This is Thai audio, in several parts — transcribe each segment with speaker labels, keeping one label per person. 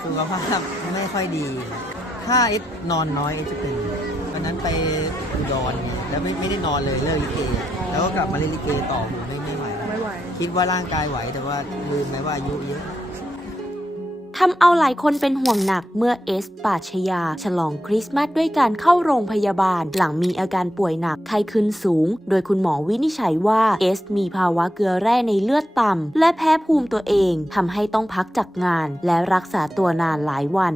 Speaker 1: สุขภาพไม่ค่อยดี ถ้าเอสนอนน้อยเอสจะเป็นวันนั้นไปอุดรเนี่ยแล้วไม่ได้นอนเลยเลิกลิเกแล้วก็กลับมาเล่นลิเกต่อไม่ไหวแล้ว
Speaker 2: ไม่ไหว
Speaker 1: คิดว่าร่างกายไหวแต่ว่าลืมไปว่าอายุเยอะ
Speaker 3: ทำเอาหลายคนเป็นห่วงหนักเมื่อเอสปราชญาฉลองคริสต์มาสด้วยการเข้าโรงพยาบาลหลังมีอาการป่วยหนักไข้ขึ้นสูงโดยคุณหมอวินิจฉัยว่าเอสมีภาวะเกลือแร่ในเลือดต่ำและแพ้ภูมิตัวเองทำให้ต้องพักจากงานและรักษาตัวนานหลายวัน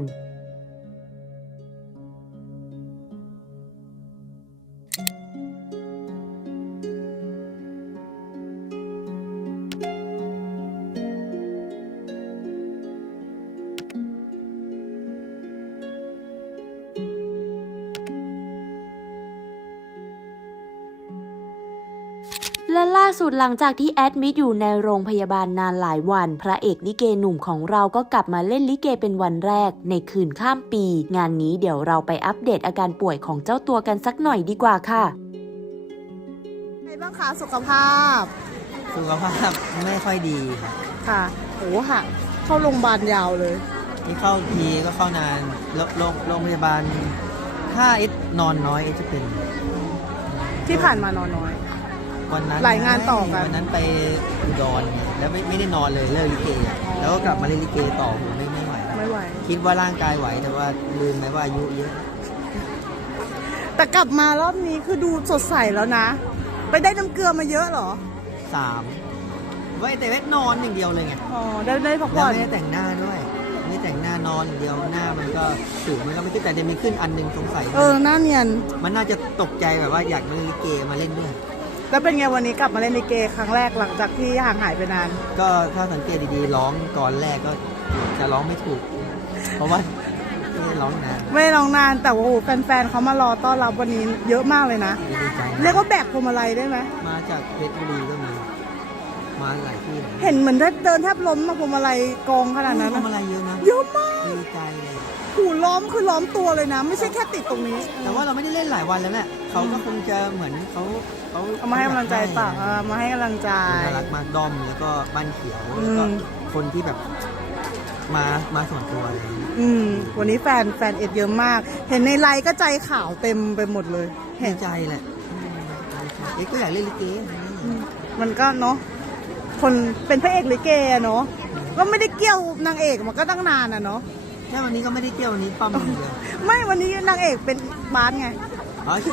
Speaker 3: และล่าสุดหลังจากที่แอดมิดอยู่ในโรงพยาบาลนานหลายวันพระเอกลิเกหนุ่มของเราก็กลับมาเล่นลิเกเป็นวันแรกในคืนข้ามปีงานนี้เดี๋ยวเราไปอัปเดตอาการป่วยของเจ้าตัวกันสักหน่อยดีกว่าค่ะ
Speaker 2: ไงบ้างคะสุขภาพ
Speaker 1: สุขภาพไม่ค่อยดี
Speaker 2: ค่ะโหค่ะเข้าโรงพยาบาลยาวเลย
Speaker 1: ที่เข้าทีก็เข้านานโรงพยาบาลถ้าเอสนอนน้อยเอสจะเป็น
Speaker 2: ที่ผ่านมานอนน้อย
Speaker 1: วันนั้น
Speaker 2: หลายงานต่อกัน
Speaker 1: วันนั้นไปอุดรเนี่ยแล้วไม่ได้นอนเลยเลิกลิเกแล้วก็กลับมาเล่นลิเกต่อไม่ไหวแล้ว
Speaker 2: ไม่ไหว
Speaker 1: คิดว่าร่างกายไหวแต่ว่าลืมไปว่าอายุเยอะ
Speaker 2: แต่กลับมารอบนี้คือดูสดใสแล้วนะ ไปได้น้ำเกลือมาเยอะเหรอ
Speaker 1: 3ไว้แต่เวทนอนอย่างเดียวเลยไง
Speaker 2: อ๋อได้พัก
Speaker 1: แล้ว
Speaker 2: ผ่อน
Speaker 1: ไม่ได้แต่งหน้าด้วยไม่ได้แต่งหน้านอนอย่างเดียวหน้ามันก็สิวมันก็ไม่ขึ้นแต่จะมีขึ้นอันหนึงสงสัย
Speaker 2: หน้าเนียน
Speaker 1: มันน่าจะตกใจแบบว่าอยากมาเล่นลิเกมาเล่นด้วย
Speaker 2: แล้วเป็นไงวันนี้กลับมาเล่นลิเกครั้งแรกหลังจากที่ห่างหายไปนาน
Speaker 1: ก็ถ้าสังเกตดีๆร้องก่อนแรกก็จะร้องไม่ถูก เพราะว่าไม่ได้ร้องนาน
Speaker 2: ไม่ได้ร้องนานแต่ว่าโอ้โหแฟนๆเขามารอต้อนรับวันนี้เยอะมากเลยนะ
Speaker 1: ดีใจ
Speaker 2: เรียกว่าแบกพวงมาลัยได้ไหม
Speaker 1: มาจากเพชรบุรีก็มีมาหลายที่เลย
Speaker 2: เห็นเหมือนเดินแทบล้มมาพวงมาลัยกองขนาดนั้น
Speaker 1: ทำ
Speaker 2: นะ
Speaker 1: อะไรเยอะนะ
Speaker 2: เยอะมาก
Speaker 1: ดีใจเลย
Speaker 2: หูล้อมคือล้อมตัวเลยนะ ไม่ใช่แค่ติดตรงนี้
Speaker 1: แต่ว่าเราไม่ได้เล่นหลายวันแล้วแหละเขาก็คงจะเหมือนเขา
Speaker 2: เอามาให้กำลังใจป่ะมาให้กำลังใจ
Speaker 1: น่ารักมากดอมแล้วก็บ้านเขียวแล้วก็คนที่แบบมาส่วนตัวอะไรอย่างเงี้ย
Speaker 2: วันนี้แฟนเอ็ดเยอะมาก เห็นในไลน์ก็ใจขาวเต็มไปหมดเลย เห็
Speaker 1: ดี
Speaker 2: น
Speaker 1: ใจแหละเอ๊ะก็อยากเล่นลิเก
Speaker 2: มันก็เนาะคนเป็นพระเอกลิเกอะเนาะก็ไม่ได้เกี่ยวนางเอกมันก็ตั้งนานอะเนาะ
Speaker 1: แค่วันนี้ก็ไม่ได้เที่ยววันนี้ปั้มอย่างเดียว
Speaker 2: ไม่วันนี้นางเอกเป็นบาสไง
Speaker 1: อ๋อใช่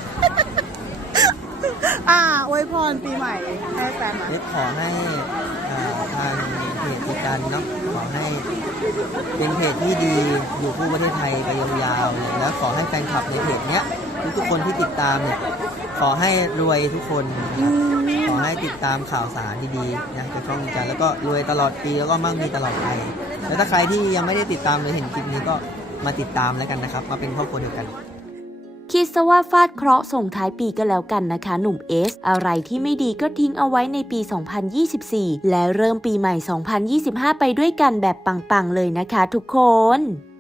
Speaker 2: อวยพรปีใหม่ให้แฟนหน่อย
Speaker 1: เล็กขอให้ทางเพจติกันเนาะขอให้เป็นเพจที่ดีอยู่คู่ประเทศไทยไปยาวๆเลยแล้วขอให้แฟนคลับในเพจเนี้ยทุกๆคนที่ติดตามเนี่ยขอให้รวยทุกคนนะครับขอให้ติดตามข่าวสารดีๆนะจากช่องจันแล้วก็รวยตลอดปีแล้วก็มั่งมีตลอดไปแล้วถ้าใครที่ยังไม่ได้ติดตามหรือเห็นคลิปนี้ก็มาติดตามแล้วกันนะครับมาเป็นครอบครัวเดียวกัน
Speaker 3: คิดซะว่าฟาดเคราะห์ส่งท้ายปีก็แล้วกันนะคะหนุ่มเอสอะไรที่ไม่ดีก็ทิ้งเอาไว้ในปี 2024 และเริ่มปีใหม่ 2025 ไปด้วยกันแบบปังๆเลยนะคะทุกคน